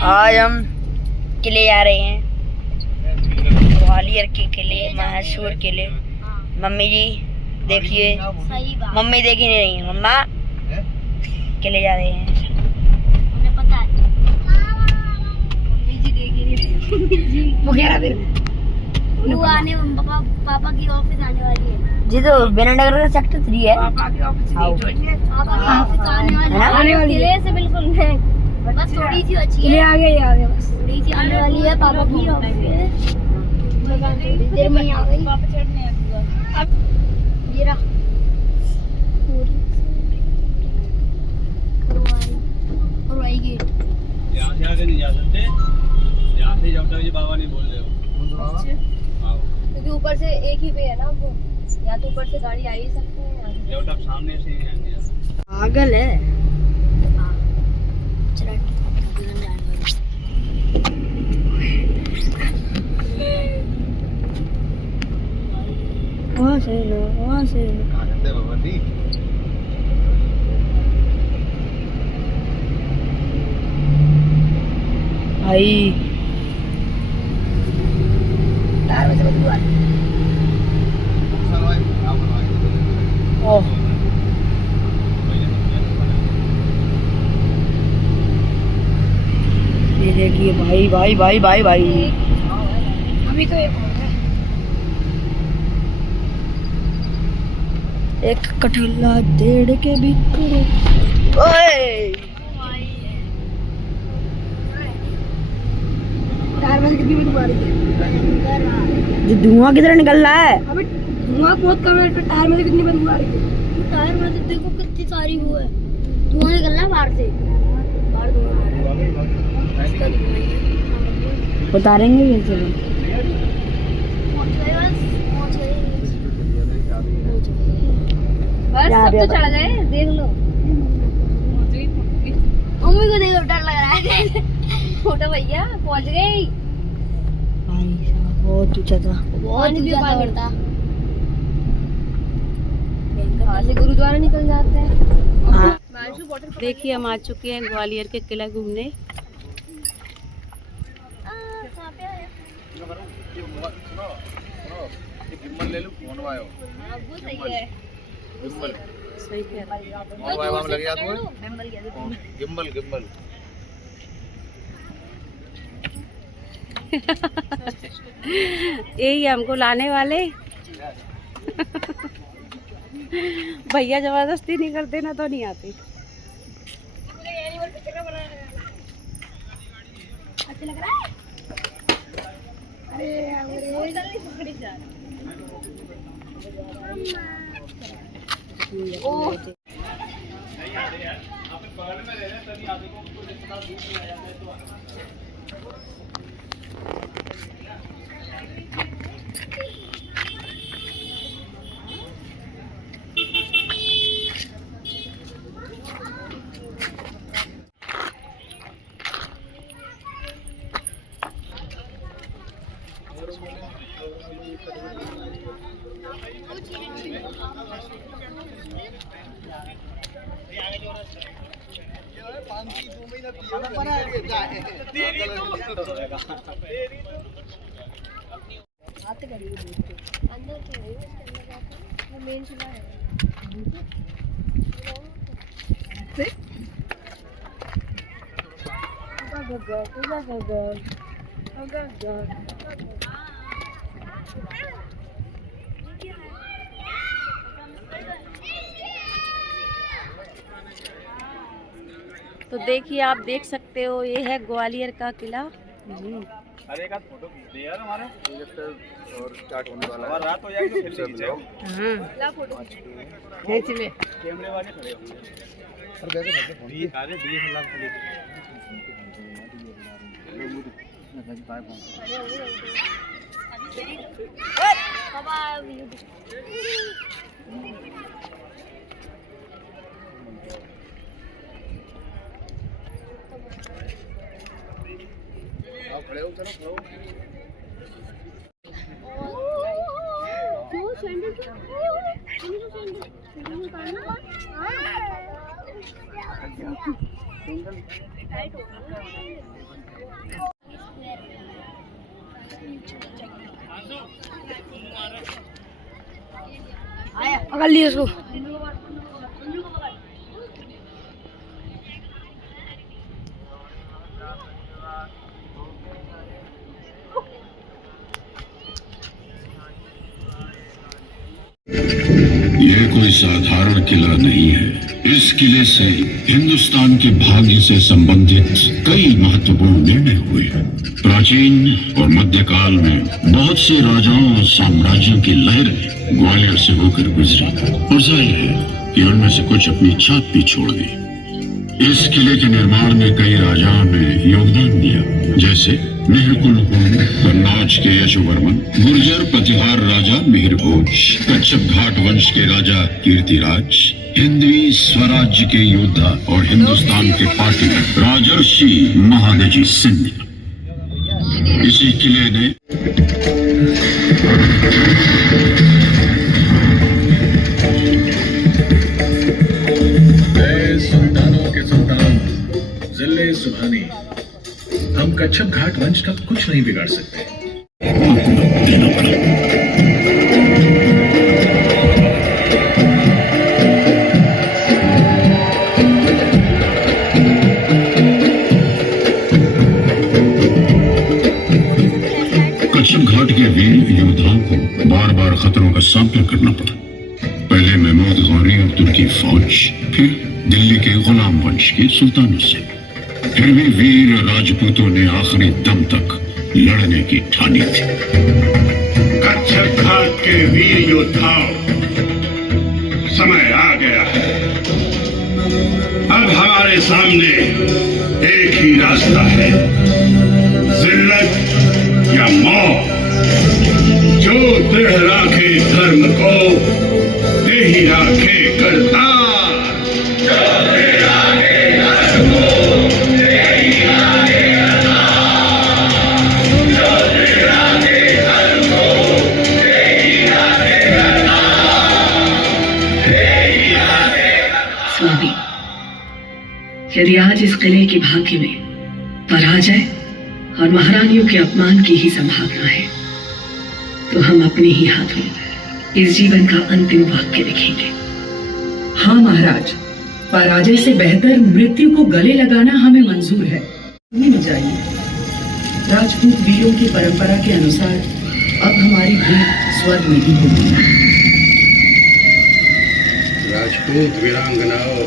आज हम किले जा रहे हैं, ग्वालियर के किले, मशहूर किले। मम्मी जी देखिए, मम्मी देख ही नहीं रही है। मम्मा किले जा रहे हैं, उन्हें पता है। मम्मी जी देख ही नहीं रही। वो आने पापा की ऑफिस आने वाली है जी। तो बेनानगर का सेक्टर 3 है। पापा की ऑफिस आने वाली किले से बिल्कुल नहीं, बस थोड़ी सी अच्छी है। आ गए बस थोड़ी सी आने वाली है पापा की ऑफिस। देर में आ गई पापा चढ़ने अब ये रहा और आई गेट। यहाँ से आगे नहीं जा सकते, यहाँ से जब तक ये बाबा नहीं बोल रहे हो। क्योंकि ऊपर से एक ही पे है ना वो, या तो ऊपर से गाड़ी आ ही सकते हैं जब तक सामने से ही आएंगे। पागल है। वहाँ से कहाँ जाते बाबा जी? भाई ओह ये देखिए भाई भाई भाई भाई भाई, अभी तो एक कठला डेढ़ के भी करो। ओए टायर में कितनी बड़ी मारी है, जो धुआं किधर निकल रहा है। अबे धुआं बहुत कम है, टायर में से कितनी बड़ी मारी है। टायर में से देखो कितनी सारी वो है, धुआं निकल रहा है बाहर से, बाहर धुआं आ रहा है। उतारेंगे कैसे? पहुंच गए बस सब तो चढ़ गए, देख लो। मम्मी को देखो डर लग रहा है। छोटा भैया पहुंच गए। भाई साहब बहुत ऊंचा था, बहुत ऊंचा था। वहाँ से गुरुद्वारा निकल जाते हैं। हाँ। देखिए हम आ चुके हैं ग्वालियर के किला घूमने। ले लो फोन वायो। वो सही है, सही कह रहा है। लग गया तो गिम्बल गिम्बल। यही हमको लाने वाले। भैया जबरदस्ती नहीं करते ना तो नहीं आती। अच्छा लग रहा है। अरे ओह हाथ करिए अंदर तो है, वो मेन चूल्हा है। तो देखिए आप देख सकते हो, ये है ग्वालियर का किला। अरे एक आध फोटो खींच दे यार हमारा, और स्टार्ट होने वाला है। रात हो जाएगी तो फिर खींचो। ला फोटो खींच ले। कैमरे वाले खड़े होंगे। और कैसे करते फोन? अरे 20 लाख पुलिस। बाबा आओ खड़े हो, चलो खड़े हो। सैंडल टाइट हो पकड़ लिया इसको। यह कोई साधारण किला नहीं है। इस किले से हिंदुस्तान के भाग्य से संबंधित कई महत्वपूर्ण निर्णय हुए। प्राचीन और मध्यकाल में बहुत से राजाओं और साम्राज्यों की लहरें ग्वालियर से होकर गुजरी और जाहिर है कि उनमें से कुछ अपनी छाप भी छोड़ गई। इस किले के निर्माण में कई राजाओं ने योगदान दिया, जैसे मेहरकुल कन्नौज के यशोवर्मन, गुर्जर प्रतिहार राजा मिहिरभोज, कच्छप घाट वंश के राजा कीर्तिराज, हिंदवी स्वराज्य के योद्धा और हिंदुस्तान के पार्टी राजर्षि महादजी सिंधिया। इसी किले ने सुल्तानों के सुल्तान जिले सुभानी, हम कच्छप घाट वंश का कुछ नहीं बिगाड़ सकते। देना पड़ा। कच्छप घाट के वीर योद्धाओं को बार बार खतरों का सामना करना पड़ा। पहले महमूद गौरी और तुर्की फौज, फिर दिल्ली के गुलाम वंश के सुल्तानों से। फिर भी वीर राजपूतों ने आखिरी दम तक लड़ने की ठानी थी। कच्छप घाट के वीर योद्धाओं, समय आ गया है। अब हमारे सामने एक ही रास्ता है, जिल्लत या मौत। जो दृढ़ राखे धर्म को, दे ही राखे करतार। स्वामी, यदि आज इस किले की भाग्य में पराजय और महारानियों के अपमान की ही संभावना है, तो हम अपने ही हाथों इस जीवन का अंतिम वाक्य लिखेंगे। हाँ महाराज, पराजय से बेहतर मृत्यु को गले लगाना हमें मंजूर है। में जाइए। राजपूत वीरों की परंपरा के अनुसार अब हमारी भेंट स्वर्ग में ही होगी। राजपूत वीरांगनाओं,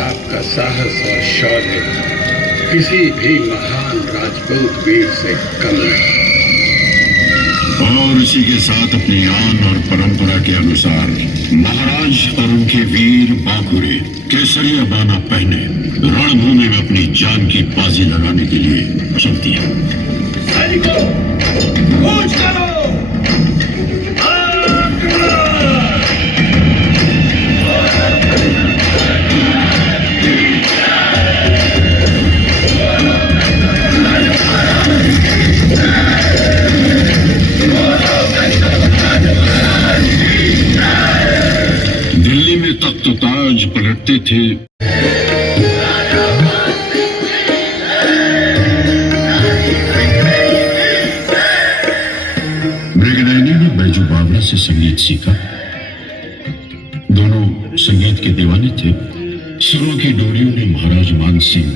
आपका साहस और शौर्य किसी भी महान राजपूत वीर से कम नहीं। और इसी के साथ अपनी आन और परंपरा के अनुसार महाराज और उनके वीर बांकुरे केसरिया बाना पहने रणभूमि में अपनी जान की बाजी लगाने के लिए चल दिया। सैनिकों, कूच करो! दिल्ली में तख्त ताज पलटते थे। मृगनयनी ने बैजू बावरा से संगीत सीखा। दोनों संगीत के दीवाने थे। सुरों की डोरियों ने महाराज मान सिंह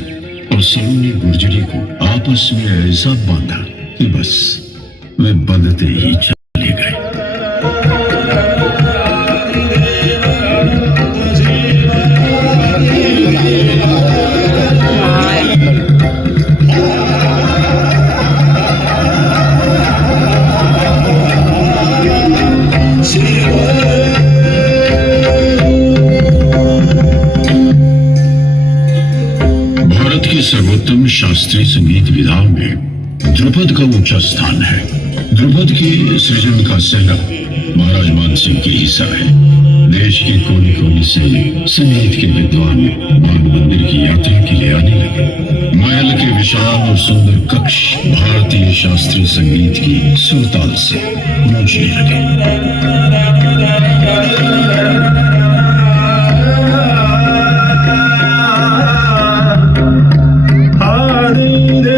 और सलोनी गुर्जरी को आपस में ऐसा बांधा कि बस वे बंधते ही चले गए। भारत की सर्वोत्तम शास्त्रीय संगीत विधाओं में ध्रुपद का ऊंचा स्थान है। ध्रुपद की सृजन का सेहरा महाराज मान सिंह की हिस्सा है। देश के कोने कोने से संगीत के विद्वान मान मंदिर की यात्रा के लिए आने लगे। महल के विशाल और सुंदर कक्ष भारतीय शास्त्रीय संगीत की सुरताल से गूंजने लगे। Hare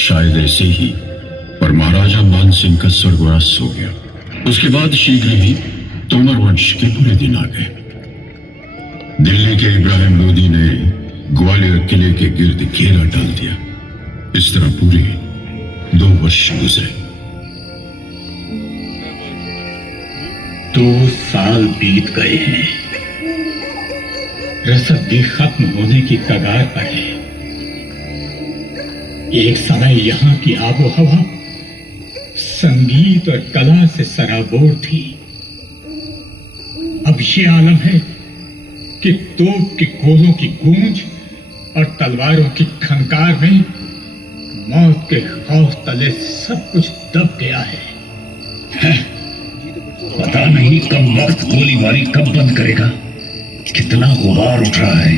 शायद ऐसे ही और महाराजा मान सिंह का स्वर्गवास हो गया। उसके बाद शीघ्र ही तोमर वंश के बुरे दिन आ गए। दिल्ली के इब्राहिम लोदी ने ग्वालियर किले के गिर्द घेरा डाल दिया। इस तरह पूरे 2 वर्ष गुजरे। 2 साल बीत गए हैं। रसद भी खत्म होने की कगार पर है। एक समय यहाँ की आबो हवा संगीत और कला से सराबोर थी। अब ये आलम है कि तोप के गोलों की गूंज और तलवारों की खंकार में मौत के खौफ तले सब कुछ दब गया है। पता नहीं कब वक्त गोलीबारी कब बंद करेगा। कितना गुबार उठ रहा है।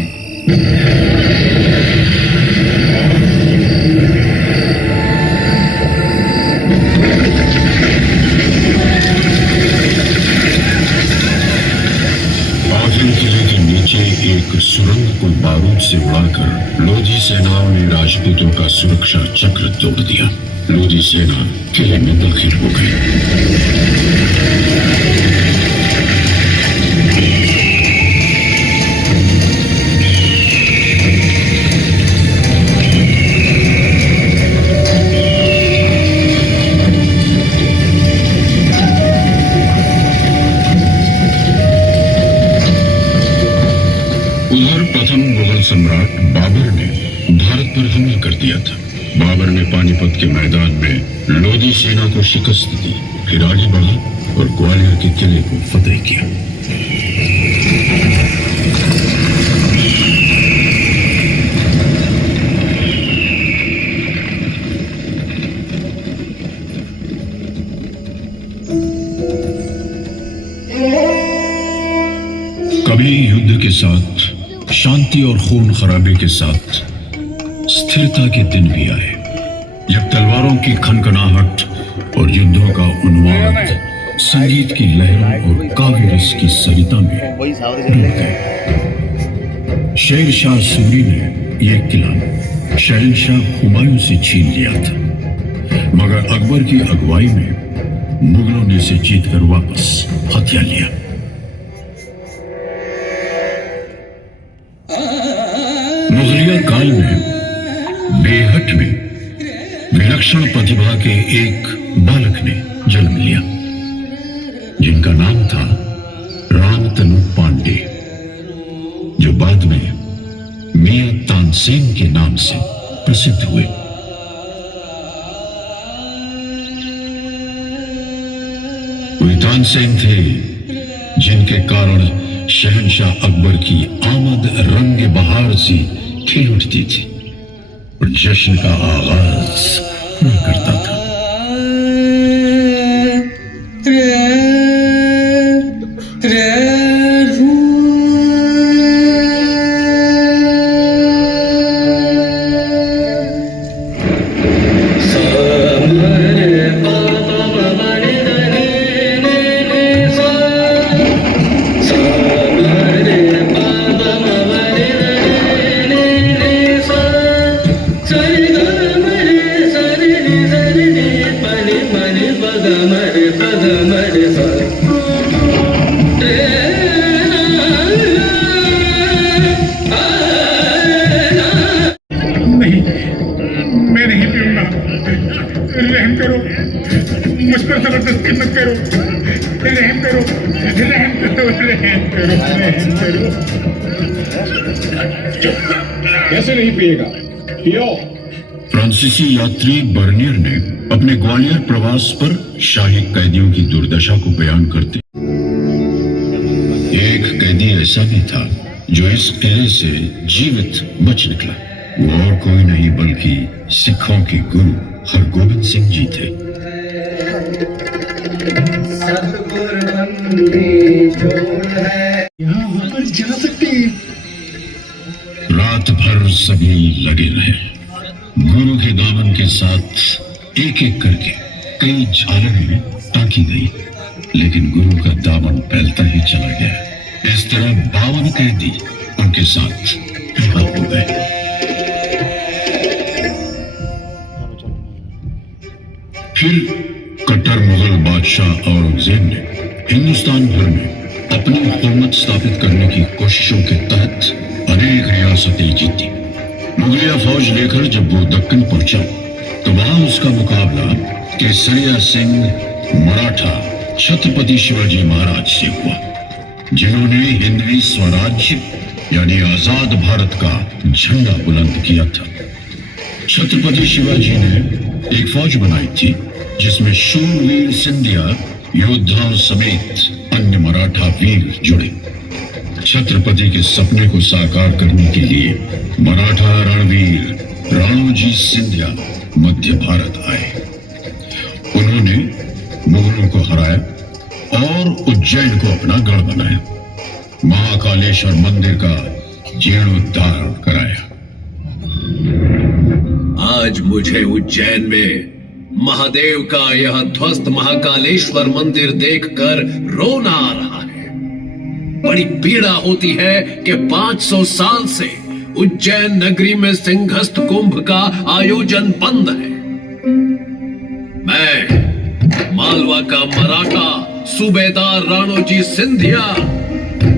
किले के नीचे एक सुरंग को बारूद से उड़ाकर लोधी सेनाओं ने राजपूतों का सुरक्षा चक्र तोड़ दिया। लोधी सेना किले में दाखिल हो गई। सम्राट बाबर ने भारत पर हमला कर दिया था। बाबर ने पानीपत के मैदान में लोधी सेना को शिकस्त दी, फिर आगे बढ़ा और ग्वालियर के किले को फतेह किया। कभी युद्ध के साथ शांति और खून खराबे के साथ स्थिरता के दिन भी आए, जब तलवारों की खनखनाहट और युद्धों का उन्माद संगीत की लहरों और काव्य रस की सरिता में डूब गए। शेर शाह सूरी ने यह किला शहंशाह हुमायूं से छीन लिया था, मगर अकबर की अगुवाई में मुगलों ने इसे जीतकर वापस हथिया लिया। मुगलिया काल में बेहट में विलक्षण प्रतिभा के एक बालक ने जन्म लिया, जिनका नाम था रामतनु पांडे, जो बाद में मियां तानसेन के नाम से प्रसिद्ध हुए। वे तानसेन थे जिनके कारण शहंशाह अकबर की आमद रंग बहार सी खिल उठती थी और जश्न का आगाज हुआ करता था। कैसे नहीं पिएगा? पियो। फ्रांसीसी यात्री बर्नियर ने अपने ग्वालियर प्रवास पर शाही कैदियों की दुर्दशा को बयान करते, एक कैदी ऐसा भी था जो इस किले से जीवित बच निकला। वो और कोई नहीं बल्कि सिखों के गुरु हरगोबिंद सिंह जी थे। यहाँ वहां पर जा सकते हैं। रात भर सभी लगे रहे। गुरु के दामन के साथ एक एक करके कई झालरें टांकी गई, लेकिन गुरु का दामन फैलता ही चला गया। इस तरह 52 कैदी उनके साथ रिहा हो गए। फिर कट्टर मुगल बादशाह औरंगजेब ने हिंदुस्तान भर में अपनी हुकूमत स्थापित करने की कोशिशों के तहत अनेक रियासतें जीती। मुगलिया फौज लेकर जब वो दक्कन पहुंचा तो वहां उसका मुकाबला केसरिया सिंह मराठा छत्रपति शिवाजी महाराज से हुआ, जिन्होंने हिंदवी स्वराज्य यानी आजाद भारत का झंडा बुलंद किया था। छत्रपति शिवाजी ने एक फौज बनाई थी जिसमें शूरवीर सिंधिया योद्धाओं समेत अन्य मराठा वीर जुड़े। छत्रपति के सपने को साकार करने के लिए मराठा रणवीर राणोजी सिंधिया मध्य भारत आए। उन्होंने मुगलों को हराया और उज्जैन को अपना गढ़ बनाया। महाकालेश्वर मंदिर का जीर्णोद्धार कराया। आज मुझे उज्जैन में महादेव का यह ध्वस्त महाकालेश्वर मंदिर देखकर रोना आ रहा है। बड़ी पीड़ा होती है कि 500 साल से उज्जैन नगरी में सिंहस्थ कुंभ का आयोजन बंद है। मैं मालवा का मराठा सूबेदार राणोजी सिंधिया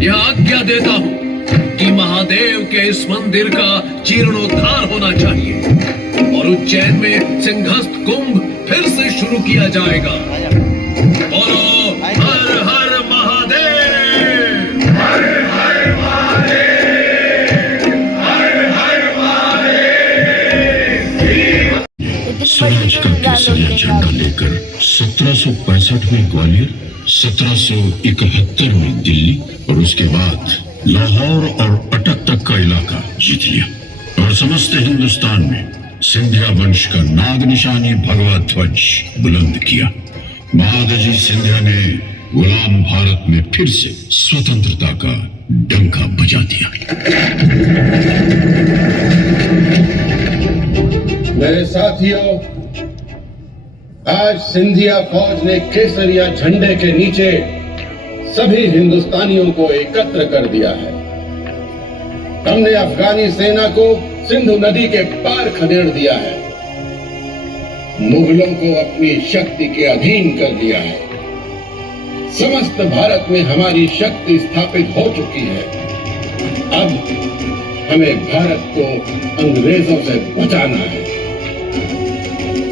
यह आज्ञा देता हूं कि महादेव के इस मंदिर का जीर्णोद्धार होना चाहिए और उज्जैन में सिंहस्थ कुंभ फिर से शुरू किया जाएगा। बोलो हर हर महादेव, हर हर महादेव, हर हर महादेव। स्वराज का केसरिया झंडा लेकर 1765 में ग्वालियर, 1771 में दिल्ली और उसके बाद लाहौर और अटक तक का इलाका जीत लिया और समस्त हिंदुस्तान में सिंधिया वंश का नाग निशानी भगवा ध्वज बुलंद किया। महादजी सिंधिया ने गुलाम भारत में फिर से स्वतंत्रता का डंका बजा दिया। मेरे साथियों, आज सिंधिया फौज ने केसरिया झंडे के नीचे सभी हिंदुस्तानियों को एकत्र कर दिया है। हमने अफगानी सेना को सिंधु नदी के पार खदेड़ दिया है, मुगलों को अपनी शक्ति के अधीन कर दिया है। समस्त भारत में हमारी शक्ति स्थापित हो चुकी है। अब हमें भारत को अंग्रेजों से बचाना है।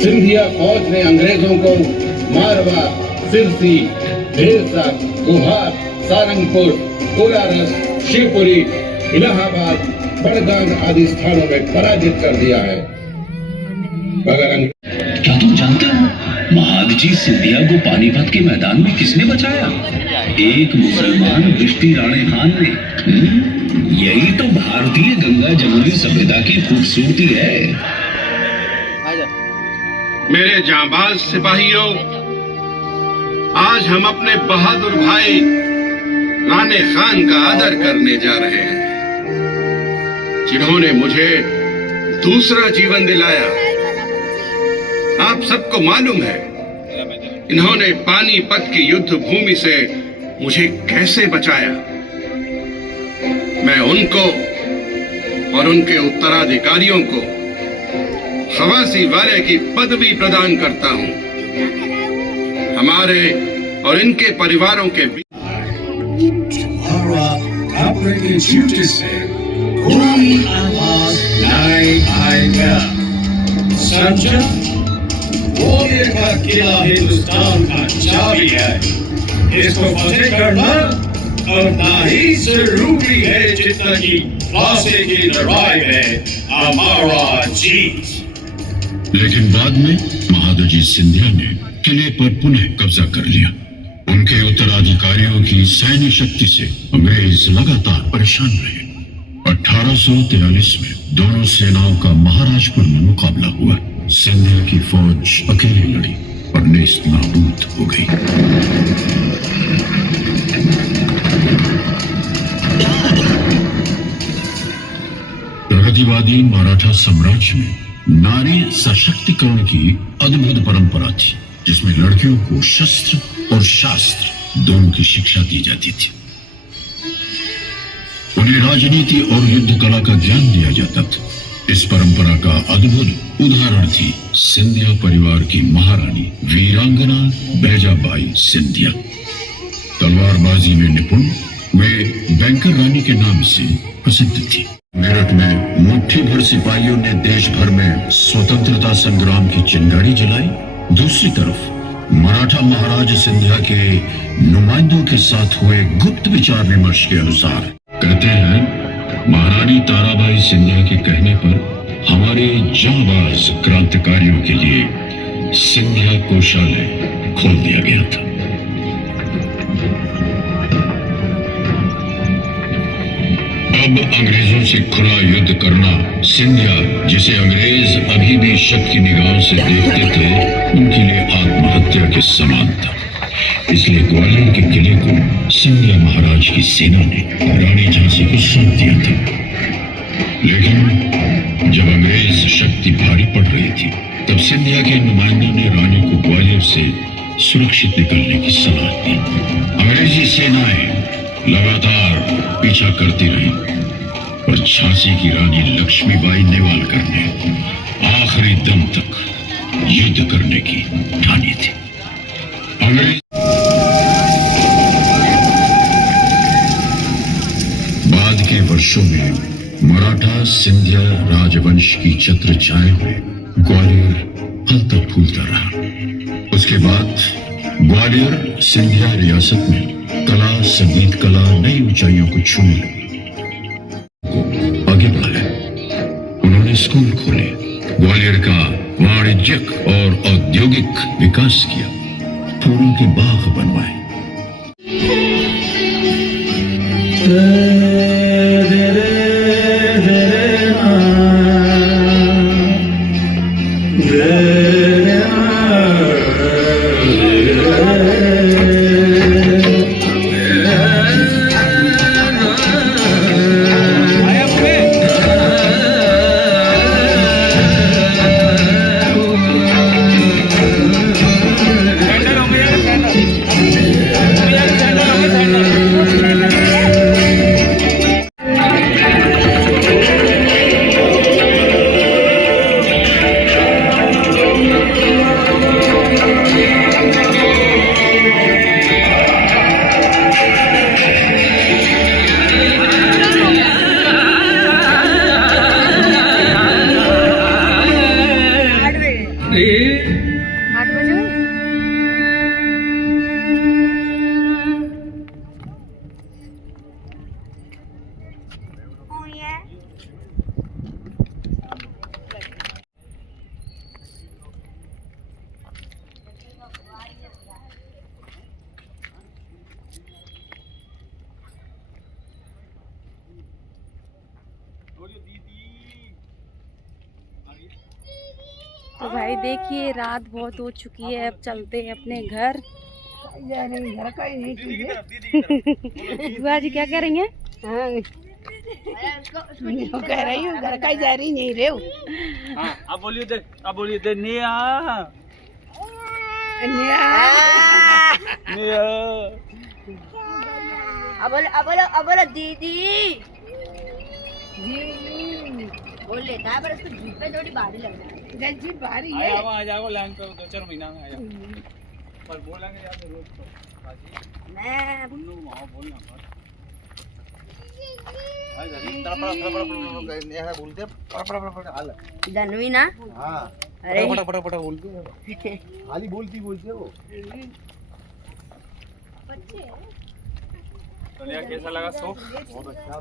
सिंधिया फौज ने अंग्रेजों को मारवा, सिरसी, भेलसा, गुहार, सारंगपुर, कोलारस, शिवपुरी, इलाहाबाद, बड़गाम आदि स्थानों में पराजित कर दिया है। मगर क्या तुम जानते हो महादजी सिंधिया को पानीपत के मैदान में किसने बचाया? एक मुसलमान बिश्ती राणे खान ने। यही तो भारतीय गंगा जमुनी सभ्यता की खूबसूरती है। मेरे जांबाज सिपाहियों, आज हम अपने बहादुर भाई राणे खान का आदर करने जा रहे हैं, जिन्होंने मुझे दूसरा जीवन दिलाया। आप सबको मालूम है इन्होंने पानीपत की युद्ध भूमि से मुझे कैसे बचाया। मैं उनको और उनके उत्तराधिकारियों को खवासी वाले की पदवी प्रदान करता हूं। हमारे और इनके परिवारों के बीच से कोई आवाज नहीं आएगा। समझा? ग्वालियर का किला हिंदुस्तान का चाबी है। इसको फतेह करना और ना ही जरूरी है जितना कि फांसी की लड़ाई में हमारा जीत। लेकिन बाद में महादजी सिंधिया ने किले पर पुनः कब्जा कर लिया। उनके उत्तराधिकारियों की सैन्य शक्ति से अंग्रेज लगातार परेशान रहे। 1843 में दोनों सेनाओं का महाराजपुर में मुकाबला हुआ। सिंधिया की फौज अकेले लड़ी और नेस्त नाबूद हो गई। प्रगतिवादी मराठा साम्राज्य में नारी सशक्तिकरण की अद्भुत परंपरा थी, जिसमें लड़कियों को शस्त्र और शास्त्र दोनों की शिक्षा दी जाती थी। उन्हें राजनीति और युद्ध कला का ज्ञान दिया जाता था। इस परंपरा का अद्भुत उदाहरण थी सिंधिया परिवार की महारानी वीरांगना बैजाबाई सिंधिया। तलवारबाजी में निपुण वे बैंकर रानी के नाम से प्रसिद्ध थी। मेरठ में मुट्ठी भर सिपाहियों ने देश भर में स्वतंत्रता संग्राम की चिंगारी जलाई। दूसरी तरफ मराठा महाराज सिंधिया के नुमाइंदों के साथ हुए गुप्त विचार विमर्श के अनुसार कहते हैं, महारानी ताराबाई सिंधिया के कहने पर हमारे जांबाज क्रांतिकारियों के लिए सिंधिया कोषालय खोल दिया गया था। अब अंग्रेजों से खुला युद्ध करना सिंधिया, जिसे अंग्रेज अभी भी शक की निगाहों से देखते थे, उनके लिए आत्महत्या के समान था। इसलिए ग्वालियर के किले को सिंधिया महाराज की सेना ने रानी झांसी को सौंप दिया था। लेकिन जब अंग्रेज शक्ति भारी पड़ रही थी, तब सिंधिया के नुमाइंदों ने रानी को ग्वालियर से सुरक्षित निकलने की सलाह दी। अंग्रेजी सेनाएं लगातार पीछा करती रही और झांसी की रानी लक्ष्मीबाई नेवालकर ने आखिरी दम तक युद्ध करने की ठानी थी। अंग्रेज बाद के वर्षों में मराठा सिंधिया राजवंश की छत्र छाए हुए ग्वालियर फलता फूलता रहा। उसके बाद ग्वालियर सिंधिया रियासत में कला, संगीत कला नई ऊंचाइयों को छूने लगी, आगे बढ़ाया। उन्होंने स्कूल खोले, ग्वालियर का वाणिज्यिक और औद्योगिक विकास किया, फूलों के बाग बनवाए। तो भाई देखिए रात बहुत हो चुकी है, अब चलते हैं अपने घर। बुआ जी क्या कह रही हैं? कह रही हूँ घर का ही जा रही नहीं रे। अब बोलिए दे निया अब दीदी बोल लेता है, पर उसको जीप पे थोड़ी भारी लग रहा है। जीप भारी है। आ जाओ लाइन पे 2-4 महीना में आ जाओ। पर बोलेंगे यार रोज तो मैं बोलना जानवी ना। अरे फटाफट बोलते खाली बोलती वो। कैसा लगा शो?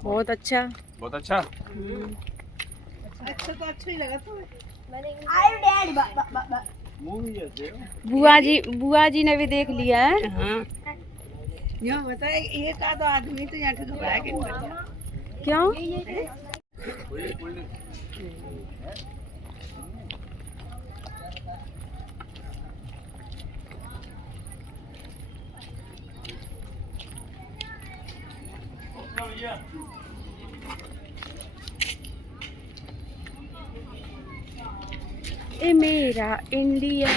बहुत अच्छा। अच्छा तो अच्छा ही लगा तो। बुआ जी ने भी देख लिया है। हाँ। यहाँ बताए ये का तो आदमी तो यहाँ से घबरा के मर गया। क्यों? ए मेरा इंडिया।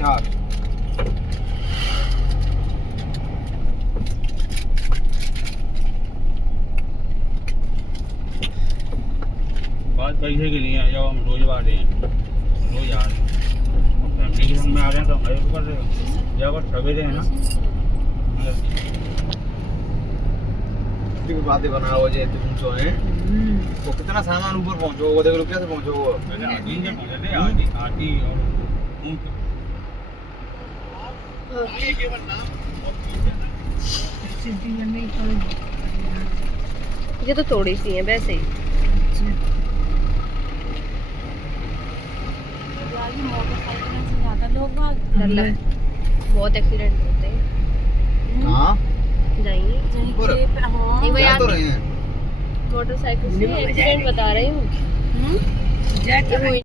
4 बात पैसे के लिए है, जब हम रोज आ रहे हैं रोज आ रहे हैं फैमिली के संग में आ रहे हैं तो हमारे ऊपर जब अगर सवेरे है ना भी बातें बनाओ जे तुम जो हैं वो कितना सामान ऊपर पहुंचो वो देख लो कैसे पहुंचो वो आदि और ये तो थोड़ी सी है वैसे ही। मोटरसाइकिल से ज्यादा लोग बहुत एक्सीडेंट होते हैं। कहाँ जाइए क्या तो रहे हैं मोटरसाइकिल से एक्सीडेंट बता रही हूँ।